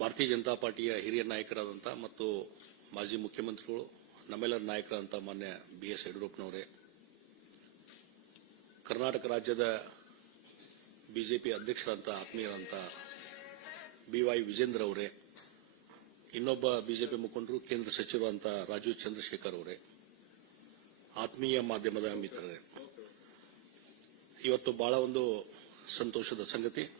ಭಾರತೀಯ ಜನತಾ ಪಾರ್ಟಿಯ ಹಿರಿಯ ನಾಯಕರಾದಂಥ ಮತ್ತು ಮಾಜಿ ಮುಖ್ಯಮಂತ್ರಿಗಳು, ನಮ್ಮೆಲ್ಲರ ನಾಯಕರಾದಂಥ ಮಾನ್ಯ ಬಿ ಎಸ್ ಯಡಿಯೂರಪ್ಪನವರೇ. ಕರ್ನಾಟಕ ರಾಜ್ಯದ ಬಿಜೆಪಿ ಅಧ್ಯಕ್ಷರಂತ ಆತ್ಮೀಯರಂತ ಬಿ ವೈ ವಿಜೇಂದ್ರ ಅವರೇ, ಇನ್ನೊಬ್ಬ ಬಿಜೆಪಿ ಮುಖಂಡರು, ಕೇಂದ್ರ ಸಚಿವರಂತ ರಾಜೀವ್ ಚಂದ್ರಶೇಖರ್ ಅವರೇ, ಆತ್ಮೀಯ ಮಾಧ್ಯಮದ ಮಿತ್ರರೇ. ಇವತ್ತು ಬಹಳ ಒಂದು ಸಂತೋಷದ ಸಂಗತಿ.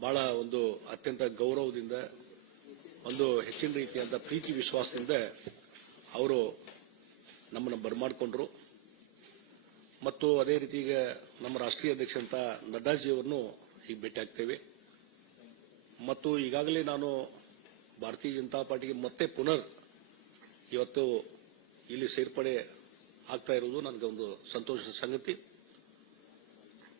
ಬಹಳ ಒಂದು ಅತ್ಯಂತ ಗೌರವದಿಂದ, ಒಂದು ಹೆಚ್ಚಿನ ರೀತಿಯಾದ ಪ್ರೀತಿ ವಿಶ್ವಾಸದಿಂದ ಅವರು ನಮ್ಮನ್ನು ಬರಮಾಡಿಕೊಂಡ್ರು. ಮತ್ತು ಅದೇ ರೀತಿ ಈಗ ನಮ್ಮ ರಾಷ್ಟ್ರೀಯ ಅಧ್ಯಕ್ಷ ಅಂತ ನಡ್ಡಾಜಿ ಅವರನ್ನು ಈಗ ಭೇಟಿ ಆಗ್ತೇವೆ. ಮತ್ತು ಈಗಾಗಲೇ ನಾನು ಭಾರತೀಯ ಜನತಾ ಪಾರ್ಟಿಗೆ ಮತ್ತೆ ಪುನರ್ ಇವತ್ತು ಇಲ್ಲಿ ಸೇರ್ಪಡೆ ಆಗ್ತಾ ಇರುವುದು ನನಗೆ ಒಂದು ಸಂತೋಷದ ಸಂಗತಿ.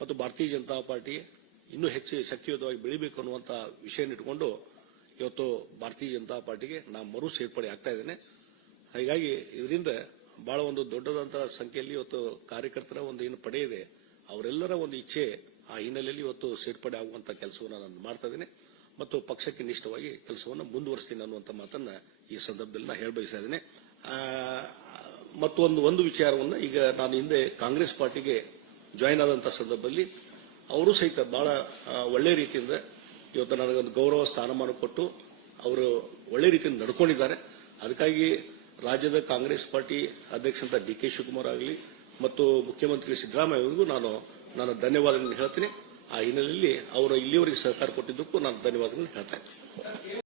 ಮತ್ತು ಭಾರತೀಯ ಜನತಾ ಪಾರ್ಟಿ ಇನ್ನೂ ಹೆಚ್ಚು ಶಕ್ತಿಯುತವಾಗಿ ಬೆಳಿಬೇಕು ಅನ್ನುವಂಥ ವಿಷಯ ಇಟ್ಟುಕೊಂಡು ಇವತ್ತು ಭಾರತೀಯ ಜನತಾ ಪಾರ್ಟಿಗೆ ನಾನು ಮರು ಸೇರ್ಪಡೆ ಆಗ್ತಾ ಇದ್ದೇನೆ. ಹೀಗಾಗಿ ಇದರಿಂದ ಬಹಳ ಒಂದು ದೊಡ್ಡದಂತಹ ಸಂಖ್ಯೆಯಲ್ಲಿ ಇವತ್ತು ಕಾರ್ಯಕರ್ತರ ಒಂದು ಏನು ಪಡೆ ಇದೆ, ಅವರೆಲ್ಲರ ಒಂದು ಇಚ್ಛೆ ಆ ಹಿನ್ನೆಲೆಯಲ್ಲಿ ಇವತ್ತು ಸೇರ್ಪಡೆ ಆಗುವಂತ ಕೆಲಸವನ್ನು ನಾನು ಮಾಡ್ತಾ ಇದ್ದೇನೆ. ಮತ್ತು ಪಕ್ಷಕ್ಕೆ ನಿಷ್ಠವಾಗಿ ಕೆಲಸವನ್ನು ಮುಂದುವರಿಸ್ತೀನಿ ಅನ್ನುವಂಥ ಮಾತನ್ನ ಈ ಸಂದರ್ಭದಲ್ಲಿ ನಾನು ಹೇಳಬಯಸ್ತಾ ಇದ್ದೇನೆ. ಮತ್ತೊಂದು ಮತ್ತು ಒಂದು ಒಂದು ವಿಚಾರವನ್ನು ಈಗ ನಾನು ಹಿಂದೆ ಕಾಂಗ್ರೆಸ್ ಪಾರ್ಟಿಗೆ ಜಾಯಿನ್ ಆದಂತ ಸಂದರ್ಭದಲ್ಲಿ ಅವರು ಸಹಿತ ಆ, ಒಳ್ಳೆ ರೀತಿಯಿಂದ ಇವತ್ತು ನನಗೊಂದು ಗೌರವ ಸ್ಥಾನಮಾನ ಕೊಟ್ಟು ಅವರು ಒಳ್ಳೆ ರೀತಿಯಿಂದ ನಡ್ಕೊಂಡಿದ್ದಾರೆ. ಅದಕ್ಕಾಗಿ ರಾಜ್ಯದ ಕಾಂಗ್ರೆಸ್ ಪಾರ್ಟಿ ಅಧ್ಯಕ್ಷ ಅಂತ ಡಿ ಕೆ ಶಿವಕುಮಾರ್ ಆಗಲಿ ಮತ್ತು ಮುಖ್ಯಮಂತ್ರಿ ಸಿದ್ದರಾಮಯ್ಯ ಅವರಿಗೂ ನಾನು ನಾನು ಧನ್ಯವಾದಗಳನ್ನು ಹೇಳ್ತೀನಿ. ಆ ಹಿನ್ನೆಲೆಯಲ್ಲಿ ಅವರು ಇಲ್ಲಿಯವರೆಗೆ ಸಹಕಾರ ಕೊಟ್ಟಿದ್ದಕ್ಕೂ ನಾನು ಧನ್ಯವಾದಗಳನ್ನು ಹೇಳ್ತಾ ಇದ್ದೀನಿ.